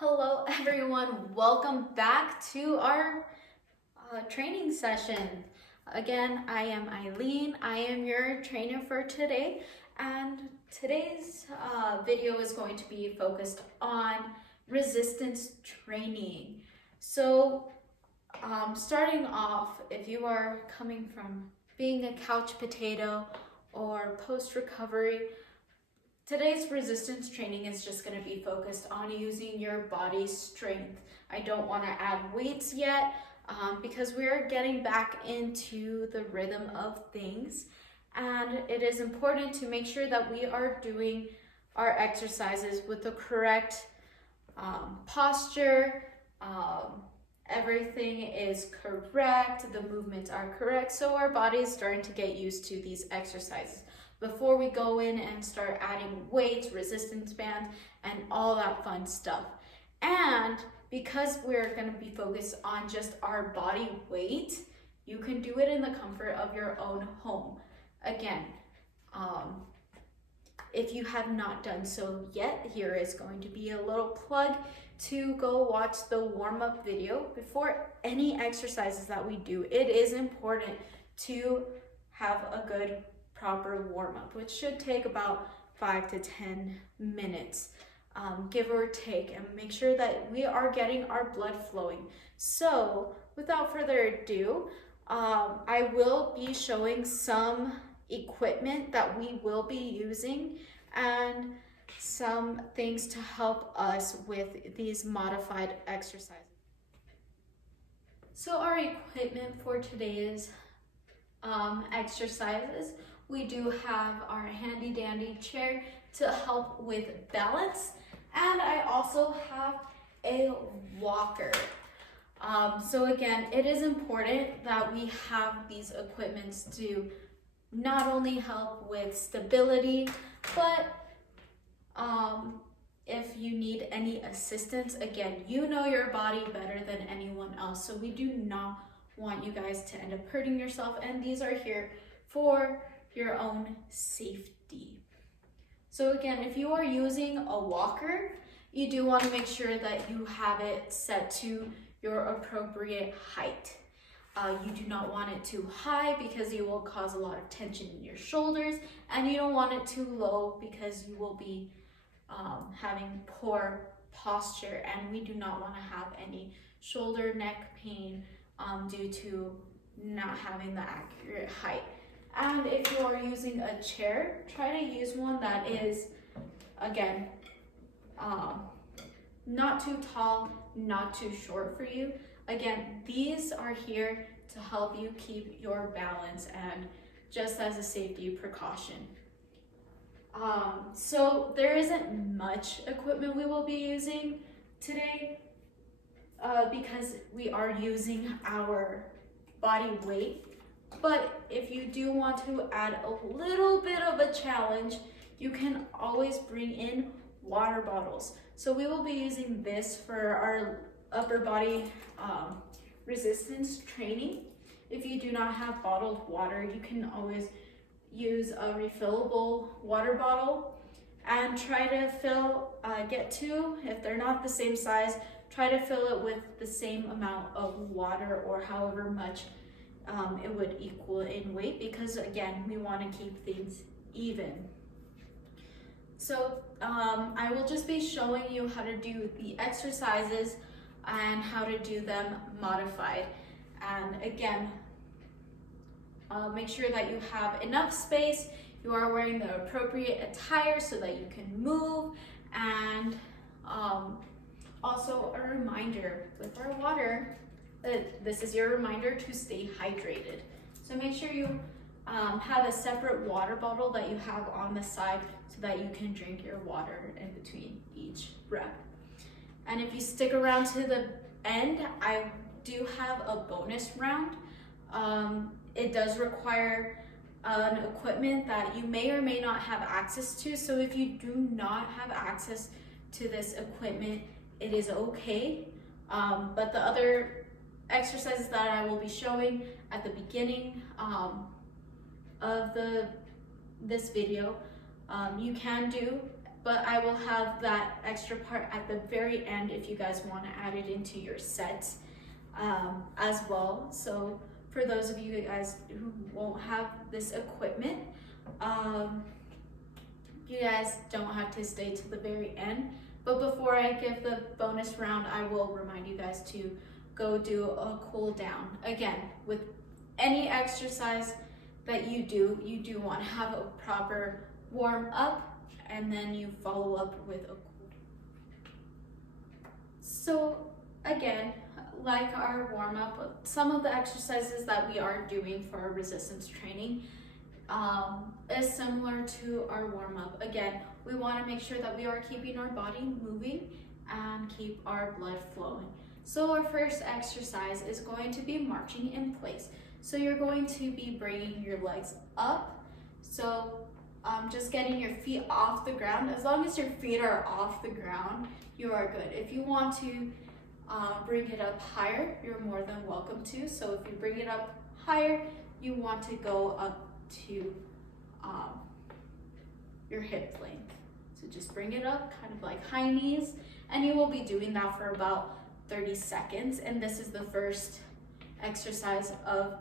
Hello everyone, welcome back to our training session. Again, I am Eileen, I am your trainer for today, and today's video is going to be focused on resistance training. So starting off, if you are coming from being a couch potato or post-recovery, today's resistance training is just going to be focused on using your body strength. I don't want to add weights yet because we're getting back into the rhythm of things. And it is important to make sure that we are doing our exercises with the correct posture. Everything is correct, the movements are correct, so our body is starting to get used to these exercises before we go in and start adding weights, resistance bands, and all that fun stuff. And because we're going to be focused on just our body weight, you can do it in the comfort of your own home. Again, if you have not done so yet, here is going to be a little plug to go watch the warm-up video before any exercises that we do. It is important to have a good proper warm-up, which should take about 5 to 10 minutes, give or take, and make sure that we are getting our blood flowing. So without further ado, I will be showing some equipment that we will be using and some things to help us with these modified exercises. So our equipment for today's exercises, we do have our handy dandy chair to help with balance, and I also have a walker. So again, it is important that we have these equipments to not only help with stability, but if you need any assistance, again, you know your body better than anyone else, so we do not want you guys to end up hurting yourself, and these are here for your own safety. So again, if you are using a walker, you do want to make sure that you have it set to your appropriate height. You do not want it too high because you will cause a lot of tension in your shoulders, and you don't want it too low because you will be having poor posture, and we do not want to have any shoulder neck pain due to not having the accurate height. And if you are using a chair, try to use one that is, again, not too tall, not too short for you. Again, these are here to help you keep your balance and just as a safety precaution. So there isn't much equipment we will be using today because we are using our body weight. But if you do want to add a little bit of a challenge, you can always bring in water bottles. So we will be using this for our upper body resistance training. If you do not have bottled water, you can always use a refillable water bottle and try to get two. If they're not the same size, try to fill it with the same amount of water or however much it would equal in weight, because again, we want to keep things even. So I will just be showing you how to do the exercises and how to do them modified. And again, make sure that you have enough space, you are wearing the appropriate attire so that you can move, and also a reminder with our water that this is your reminder to stay hydrated. So make sure you have a separate water bottle that you have on the side so that you can drink your water in between each rep. And if you stick around to the end, I do have a bonus round. It does require an equipment that you may or may not have access to. So if you do not have access to this equipment, it is okay. But the other exercises that I will be showing at the beginning of this video, you can do but I will have that extra part at the very end if you guys want to add it into your set as well. So for those of you guys who won't have this equipment, you guys don't have to stay to the very end. But before I give the bonus round, I will remind you guys to go do a cool down. Again, with any exercise that you do want to have a proper warm up, and then you follow up with a cool. So again, like our warm up, some of the exercises that we are doing for our resistance training is similar to our warm up. Again, we want to make sure that we are keeping our body moving and keep our blood flowing. So our first exercise is going to be marching in place. So you're going to be bringing your legs up. So just getting your feet off the ground. As long as your feet are off the ground, you are good. If you want to bring it up higher, you're more than welcome to. So if you bring it up higher, you want to go up to your hip length. So just bring it up, kind of like high knees, and you will be doing that for about 30 seconds. And this is the first exercise of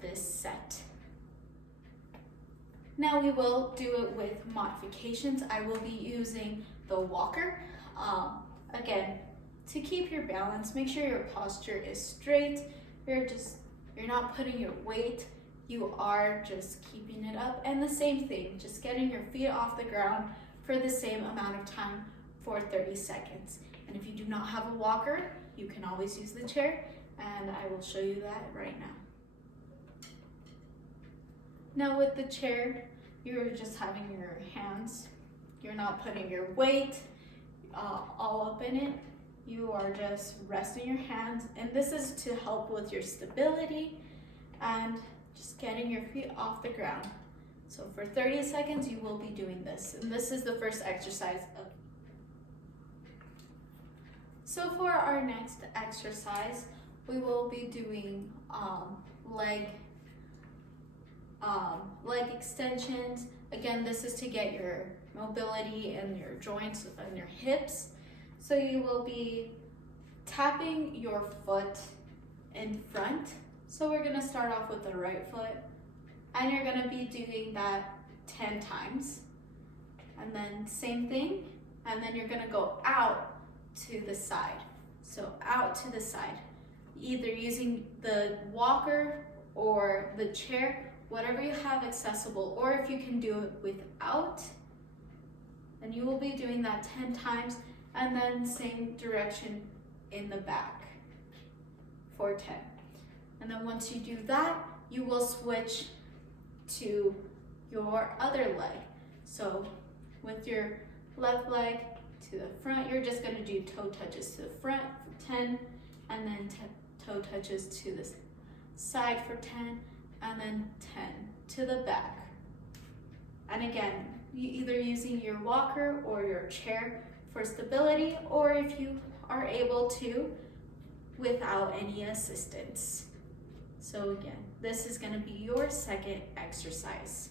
this set. Now we will do it with modifications. I will be using the walker. Again, to keep your balance, make sure your posture is straight. You're not putting your weight, you are just keeping it up. And the same thing, just getting your feet off the ground for the same amount of time for 30 seconds. And if you do not have a walker, you can always use the chair, and I will show you that right now. Now with the chair, you're just having your hands. You're not putting your weight all up in it. You are just resting your hands, and this is to help with your stability and just getting your feet off the ground. So for 30 seconds, you will be doing this, and this is the first exercise of. So for our next exercise, we will be doing leg extensions. Again, this is to get your mobility in your joints and your hips. So you will be tapping your foot in front. So we're gonna start off with the right foot, and you're gonna be doing that 10 times. And then same thing, and then you're gonna go out to the side. So out to the side, either using the walker or the chair, whatever you have accessible, or if you can do it without, then you will be doing that 10 times, and then same direction in the back for 10. And then once you do that, you will switch to your other leg. So with your left leg to the front, you're just gonna do toe touches to the front for 10, and then toe touches to the side for 10, and then 10 to the back. And again, either using your walker or your chair for stability, or if you are able to, without any assistance. So again, this is gonna be your second exercise.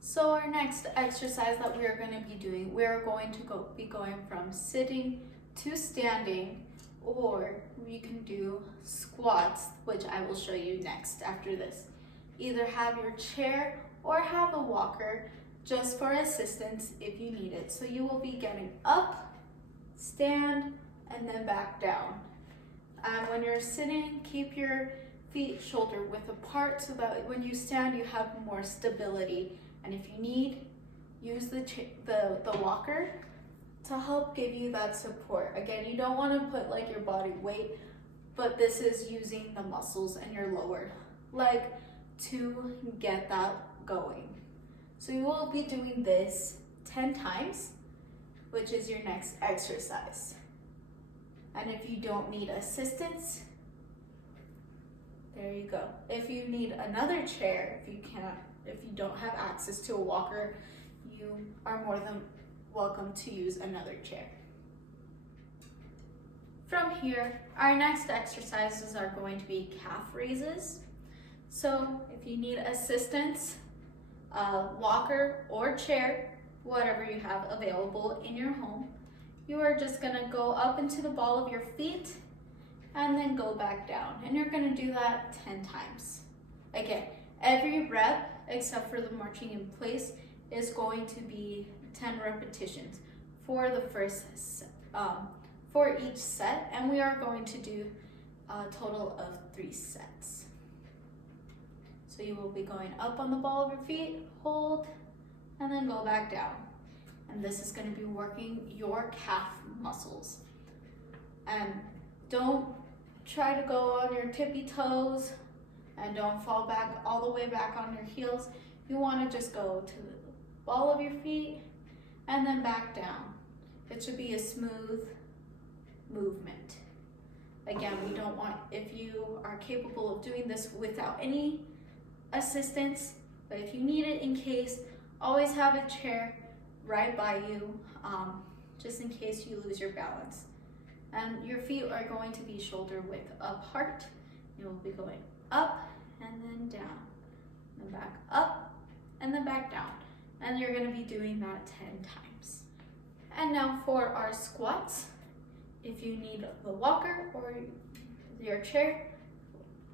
So our next exercise that we are gonna be doing, we're going to be going from sitting to standing, or you can do squats, which I will show you next after this. Either have your chair or have a walker just for assistance if you need it. So you will be getting up, stand, and then back down. And when you're sitting, keep your feet shoulder width apart so that when you stand, you have more stability. And if you need, use the walker to help give you that support. Again, you don't want to put like your body weight, but this is using the muscles in your lower leg to get that going. So you will be doing this 10 times, which is your next exercise. And if you don't need assistance, there you go. If you need another chair, if you don't have access to a walker, you are more than welcome to use another chair. From here, our next exercises are going to be calf raises. So if you need assistance, walker or chair, whatever you have available in your home. You are just gonna go up into the ball of your feet and then go back down. And you're gonna do that 10 times. Again, every rep, except for the marching in place, is going to be 10 repetitions for the for each set, and we are going to do a total of 3 sets. So you will be going up on the ball of your feet, hold, and then go back down. And this is going to be working your calf muscles. And don't try to go on your tippy toes, and don't fall back all the way back on your heels. You want to just go to the ball of your feet and then back down. It should be a smooth movement. Again, we don't want, if you are capable of doing this without any assistance, but if you need it in case, always have a chair right by you, just in case you lose your balance. And your feet are going to be shoulder width apart. You will be going up and then down, and then back up and then back down. And you're going to be doing that 10 times. And now for our squats. If you need the walker or your chair,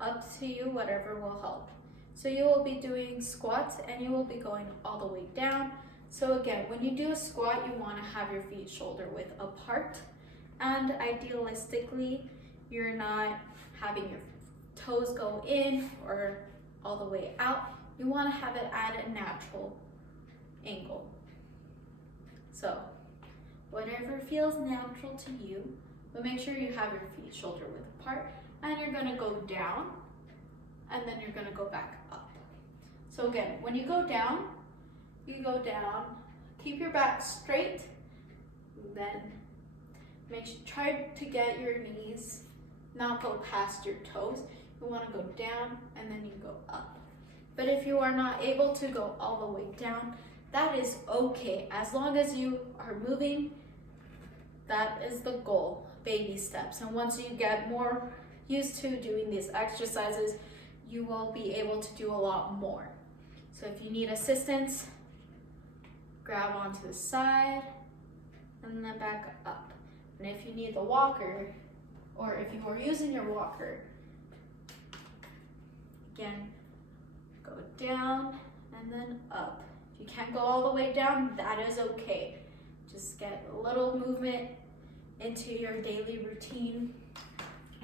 up to you, whatever will help. So you will be doing squats and you will be going all the way down. So again, when you do a squat, you want to have your feet shoulder width apart. And idealistically, you're not having your toes go in or all the way out. You want to have it at a natural angle. So whatever feels natural to you, but make sure you have your feet shoulder width apart, and you're gonna go down, and then you're gonna go back up. So again, when you go down, keep your back straight, then try to get your knees not go past your toes. You wanna go down, and then you go up. But if you are not able to go all the way down, that is okay. As long as you are moving, that is the goal, baby steps. And once you get more used to doing these exercises, you will be able to do a lot more. So if you need assistance, grab onto the side and then back up. And if you need the walker, or if you are using your walker, again, go down and then up. If you can't go all the way down, that is okay. Just get a little movement into your daily routine.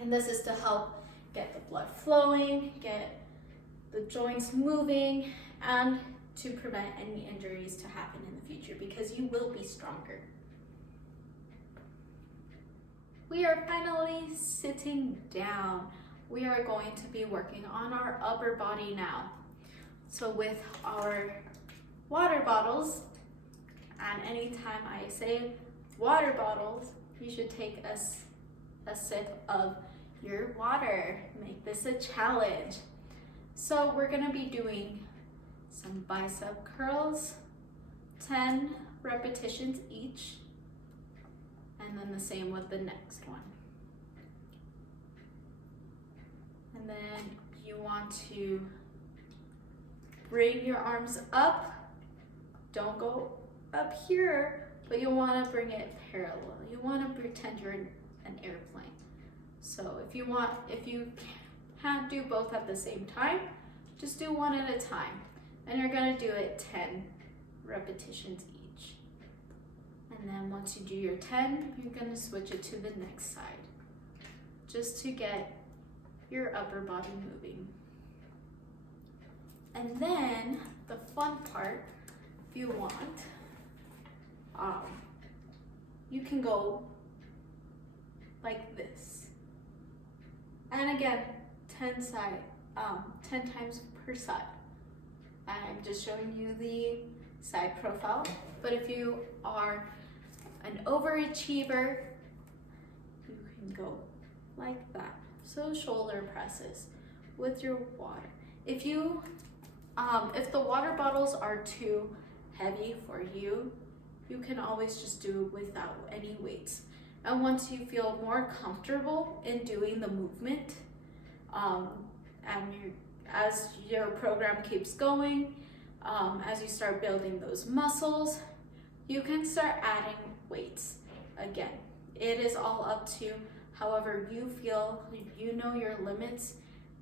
And this is to help get the blood flowing, get the joints moving, and to prevent any injuries to happen in the future, because you will be stronger. We are finally sitting down. We are going to be working on our upper body now. So with our water bottles, and anytime I say water bottles, you should take a sip of your water. Make this a challenge. So we're gonna be doing some bicep curls, 10 repetitions each, and then the same with the next one. And then you want to bring your arms up. Don't go up here, but you want to bring it parallel. You want to pretend you're in an airplane. So if you can't do both at the same time, just do one at a time. And you're going to do it 10 repetitions each. And then once you do your 10, you're going to switch it to the next side, just to get your upper body moving. And then the fun part, if you want, you can go like this. And again, 10 times per side. I'm just showing you the side profile, but if you are an overachiever, you can go like that. So shoulder presses with your water. If the water bottles are too heavy for you, you can always just do without any weights. And once you feel more comfortable in doing the movement, as your program keeps going, as you start building those muscles, you can start adding weights. Again, it is all up to however you feel. You know your limits,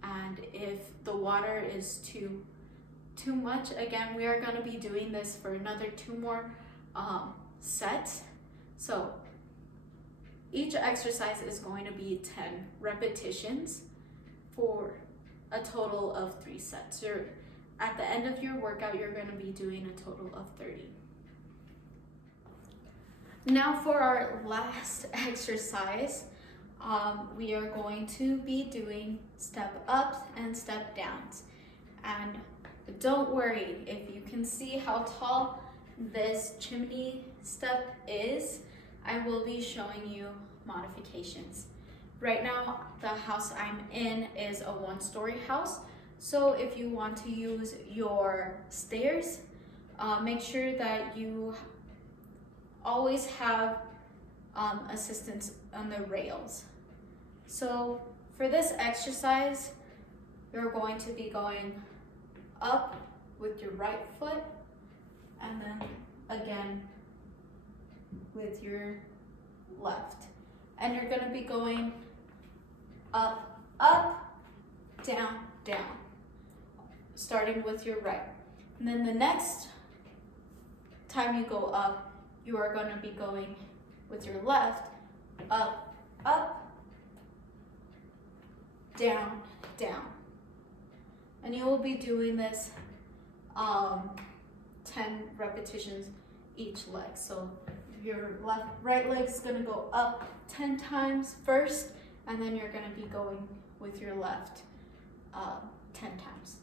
and if the water is too much, again, we are going to be doing this for another 2 more sets. So each exercise is going to be 10 repetitions for a total of 3 sets. At the end of your workout, you're going to be doing a total of 30. Now for our last exercise, we are going to be doing step ups and step downs. And don't worry, if you can see how tall this chimney step is, I will be showing you modifications. Right now, the house I'm in is a 1-story house. So if you want to use your stairs, make sure that you always have assistance on the rails. So for this exercise, you're going to be going up with your right foot, and then again with your left. And you're going to be going up, up, down, down, starting with your right. And then the next time you go up, you are going to be going with your left, up, up, down, down. And you will be doing this 10 repetitions each leg. So your right leg is going to go up 10 times first, and then you're going to be going with your left 10 times.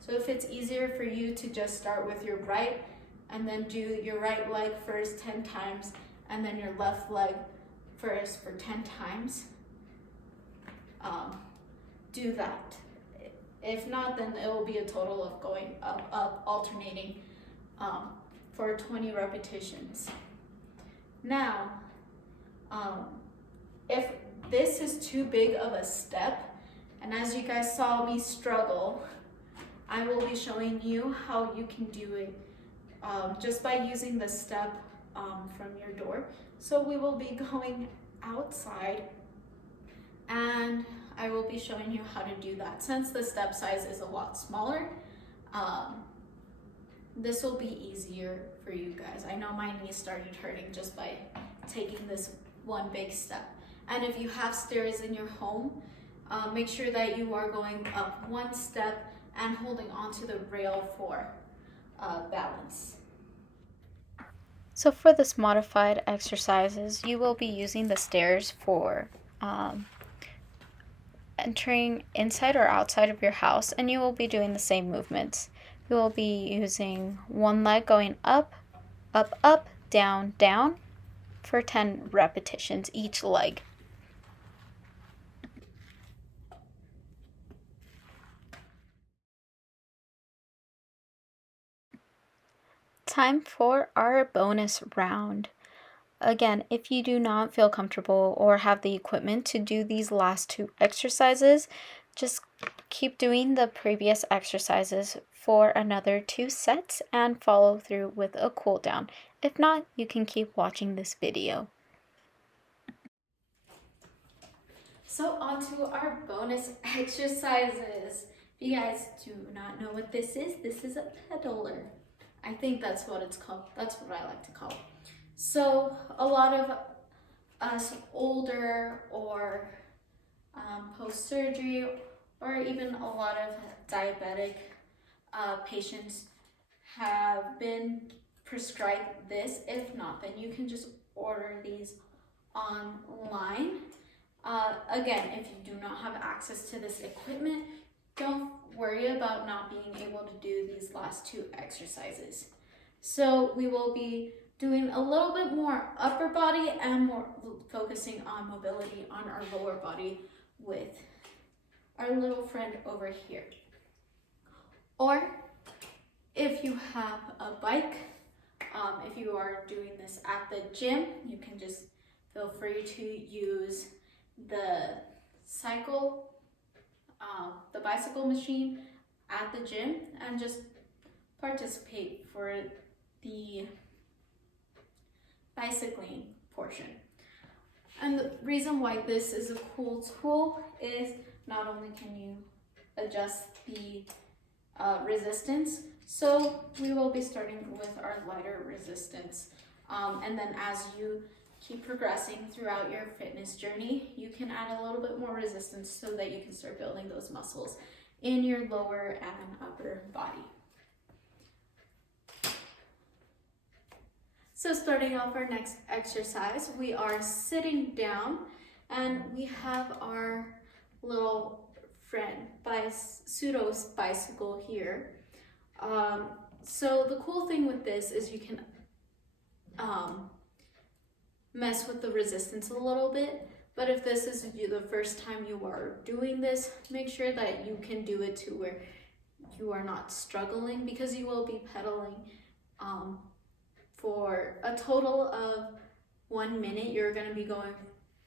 So if it's easier for you to just start with your right and then do your right leg first 10 times and then your left leg first for 10 times, do that. If not, then it will be a total of going up, up, alternating for 20 repetitions. Now, if this is too big of a step, and as you guys saw me struggle, I will be showing you how you can do it just by using the step from your door. So we will be going outside, and I will be showing you how to do that. Since the step size is a lot smaller, this will be easier for you guys. I know my knees started hurting just by taking this one big step. And if you have stairs in your home, make sure that you are going up one step and holding onto the rail for balance. So for this modified exercises, you will be using the stairs for entering inside or outside of your house, and you will be doing the same movements. You will be using one leg going up, up, up, down, down for 10 repetitions each leg. Time for our bonus round. Again, if you do not feel comfortable or have the equipment to do these last 2 exercises, just keep doing the previous exercises for another 2 sets and follow through with a cool down. If not, you can keep watching this video. So on to our bonus exercises. If you guys do not know what this is a pedaler. I think that's what it's called. That's what I like to call it. So a lot of us older or post-surgery, or even a lot of diabetic patients have been prescribed this. If not, then you can just order these online. Again, if you do not have access to this equipment, don't worry about not being able to do these last 2 exercises. So we will be doing a little bit more upper body and more focusing on mobility on our lower body with our little friend over here. Or if you have a bike, if you are doing this at the gym, you can just feel free to use the bicycle machine at the gym and just participate for the bicycling portion. And the reason why this is a cool tool is not only can you adjust the resistance, so we will be starting with our lighter resistance. And then as you keep progressing throughout your fitness journey, you can add a little bit more resistance so that you can start building those muscles in your lower and upper body. So starting off our next exercise, we are sitting down and we have our little friend pseudo bicycle here. So the cool thing with this is you can mess with the resistance a little bit, but if this is the first time you are doing this, make sure that you can do it to where you are not struggling, because you will be pedaling for a total of 1 minute. You're going to be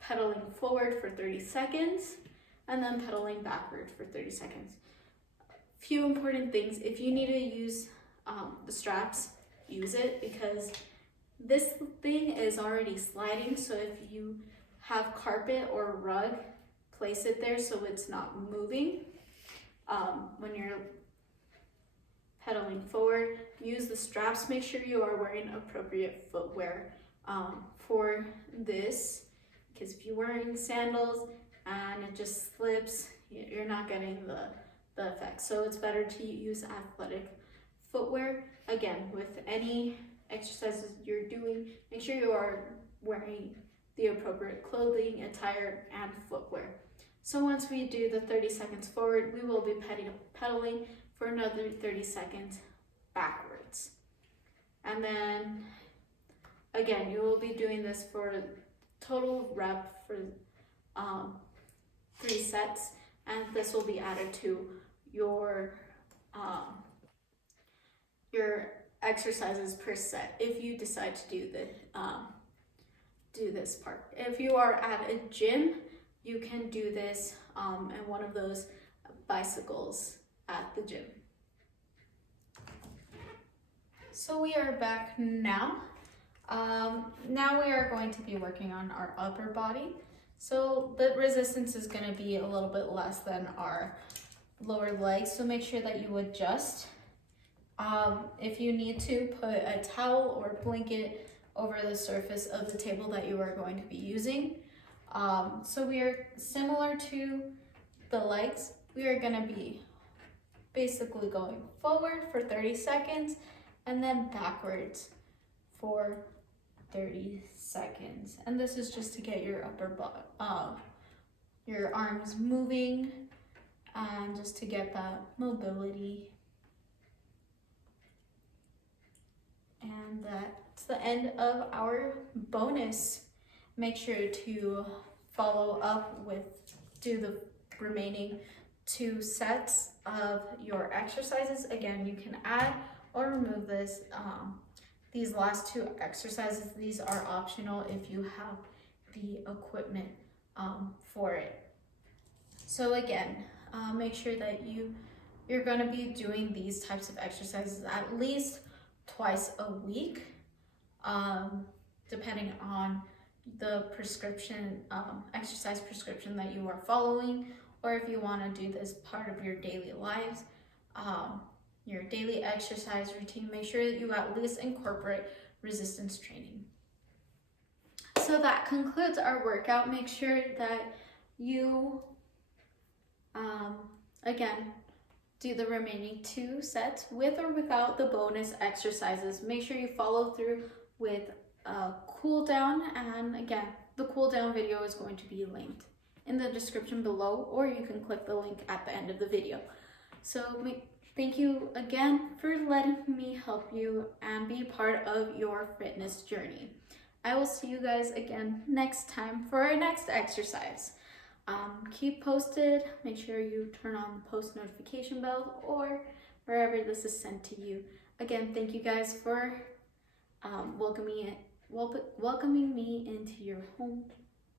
pedaling forward for 30 seconds and then pedaling backward for 30 seconds. Few important things: if you need to use the straps, use it, because this thing is already sliding. So if you have carpet or rug, place it there so it's not moving. When you're pedaling forward, use the straps. Make sure you are wearing appropriate footwear for this, because if you're wearing sandals and it just slips, you're not getting the effect. So it's better to use athletic footwear. Again, with any exercises you're doing, make sure you are wearing the appropriate clothing, attire, and footwear. So once we do the 30 seconds forward, we will be pedaling for another 30 seconds backwards. And then again, you will be doing this for a total rep for 3 sets, and this will be added to your exercises per set if you decide to do this part. If you are at a gym, you can do this in one of those bicycles at the gym. So we are back now. Now we are going to be working on our upper body. So the resistance is going to be a little bit less than our lower legs, so make sure that you adjust. If you need to, put a towel or blanket over the surface of the table that you are going to be using. So we are similar to the legs. We are going to be basically going forward for 30 seconds and then backwards for 30 seconds. And this is just to get your your arms moving and just to get that mobility. And that's the end of our bonus. Make sure to follow up do the remaining 2 sets of your exercises. Again, you can add or remove this. These last 2 exercises, these are optional if you have the equipment for it. So again, make sure that you're going to be doing these types of exercises at least twice a week, depending on the exercise prescription that you are following, or if you want to do this part of your daily lives, your daily exercise routine. Make sure that you at least incorporate resistance training. So that concludes our workout. Make sure that you again, do the remaining 2 sets with or without the bonus exercises. Make sure you follow through with a cool down, and again, the cool down video is going to be linked in the description below, or you can click the link at the end of the video. So thank you again for letting me help you and be part of your fitness journey. I will see you guys again next time for our next exercise. Keep posted. Make sure you turn on the post notification bell or wherever this is sent to you. Again, thank you guys for welcoming me into your home.